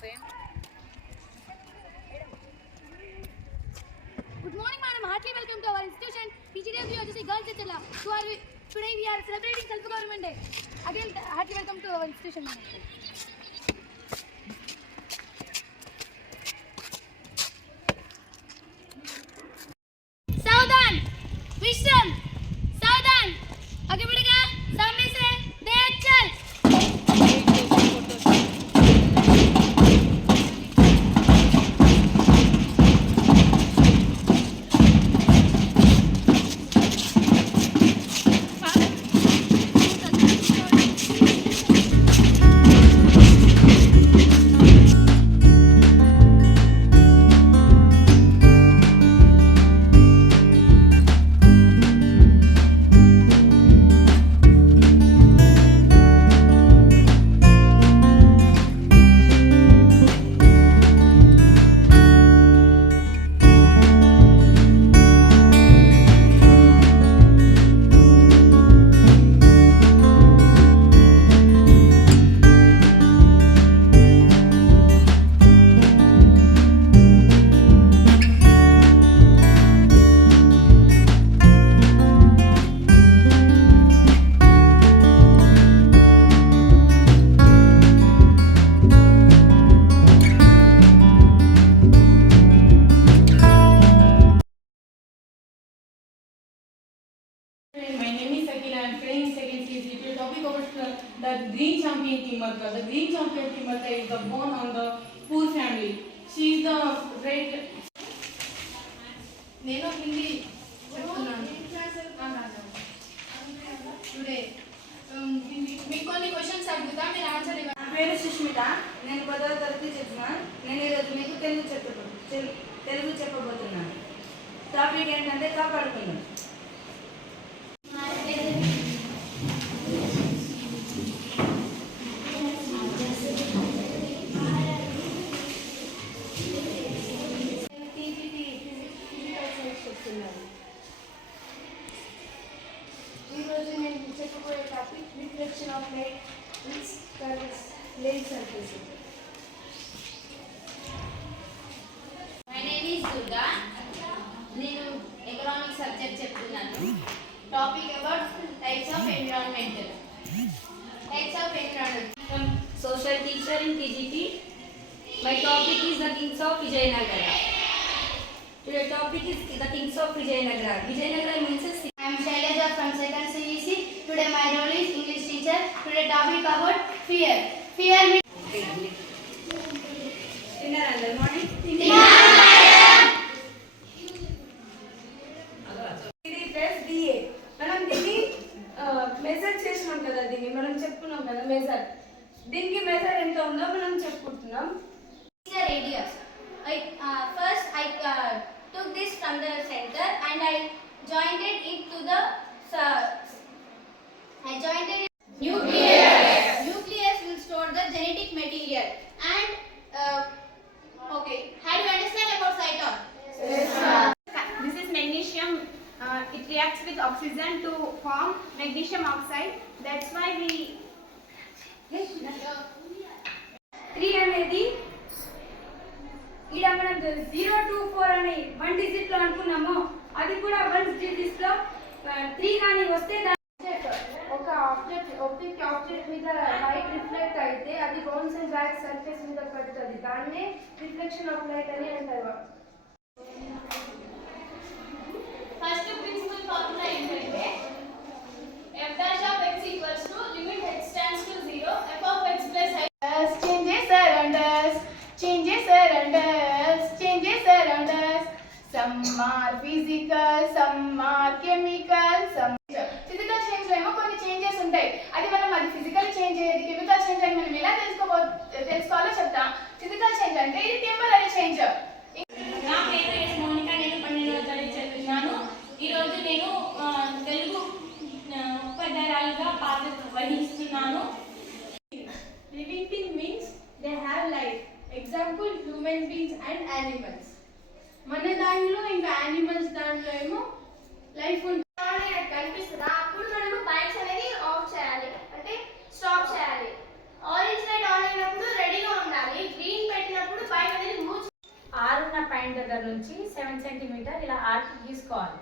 Good morning, madam. Heartily welcome to our institution, PGWOGC Girls Chitala. Today we are celebrating Self-Government Day. Again, heartily welcome to our institution, madam. सावधान, विश्राम, सावधान, आगे बढ़ेगा, सामने से देख चल। My name is Sakina. I am training second CC. The topic about the green champion Timurka. The green champion Timurka is the born on the poor family. She is the great. నేను హిందీ చెప్తున్నాను టుడే మీకు కొన్ని క్వశ్చన్స్ అడుగుతా మీరు ఆన్సర్ ఇవ్వండి. నా పేరు సుష్మిత. నేను 10వ తరగతి చెప్తున్నాను. నేను ఈరోజు మీకు తెలుగు చెప్పబోతున్నాను. టాపిక్ ఏంటంటే కాపాడుకుందాం. ఈరోజు నేను చెప్పబోయే topic reflection of light with late surface. My name is Durga. నేను ఎకనామిక్స్ సబ్జెక్ట్ చెప్తున్నాను. Topic about types of environment. Social teacher in TGT. My topic is the Kings of Vijayanagara. Today topic is the Kings of Vijayanagara. Vijayanagara means I am Shailaja from second CEC. Today my role is English teacher. Today topic about fear. Fear means dinner and morning. ఇది plus DA. మనం దీన్ని మెజర్ చేసినాం కదా, దీన్ని మనం చెప్పుకున్నాం కదా మెజర్. దీనికి మెజర్ ఎంత ఉందో మనం చెప్పుకుంటున్నాం. the radius. First I took this from the center and I joined it to the nucleus. Nucleus will store the genetic material and okay. Have you understand about cytosol? Yes, ma'am. This is magnesium. It reacts with oxygen to form magnesium oxide. That's why we 3 అనేది ఇక్కడ మనం 0 to 4 అని 1 డిజిట్ లో అనుకున్నాము. అది కూడా 1 డిజిట్ లో 3 గాని వస్తే ఒక ఆబ్జెక్ట్ మీద లైట్ రిఫ్లెక్ట్ అయితే అది బౌన్స్ అండ్ బ్యాక్ సర్ఫేస్ మీద పడుతుంది. దాన్నే రిఫ్లెక్షన్ ఆఫ్ లైట్ అని అంటారు. First principal formula ఏంటంటే f dash of x equals to limit x tends to 0 f of x plus I. Changes around us, changes around us, changes around us. Some are physical, some are chemical, some physical change లో ఏమో కొన్ని చేంజెస్ ఉంటాయి. అది physical change అయ్యేది chemical change అని మనం ఎలా తెలుసుకోవాలో చెప్తాం. ఫిజికల్ చేంజ్ అంటే ఇది టెంపరరీ చేంజ్. నా పేరు ఎస్ మౌనిక. నేను 12వ తరగతి చదువుతున్నాను. ఈరోజు నేను తెలుగు ఉపాధ్యాయురాలుగా బాధ్యత వహిస్తున్నాను. Living thing means they have life. Example human beings and animals. మన దానిలో ఇంకా యానిమల్స్ దాంట్లో ఏమో లైఫ్ ఉంటుంది. కనిపిస్తుందా? అప్పుడు మనము బైక్స్ అనేది ఆఫ్ చేయాలి, అంటే స్టాప్ చేయాలి. ఆరెంజ్ లైట్ ఆన్ అయినప్పుడు రెడీగా ఉండాలి. గ్రీన్ పాయింట్ దగ్గర నుంచి 7 సెంటీమీటర్ ఇలా ఆర్క్ గీసుకోవాలి.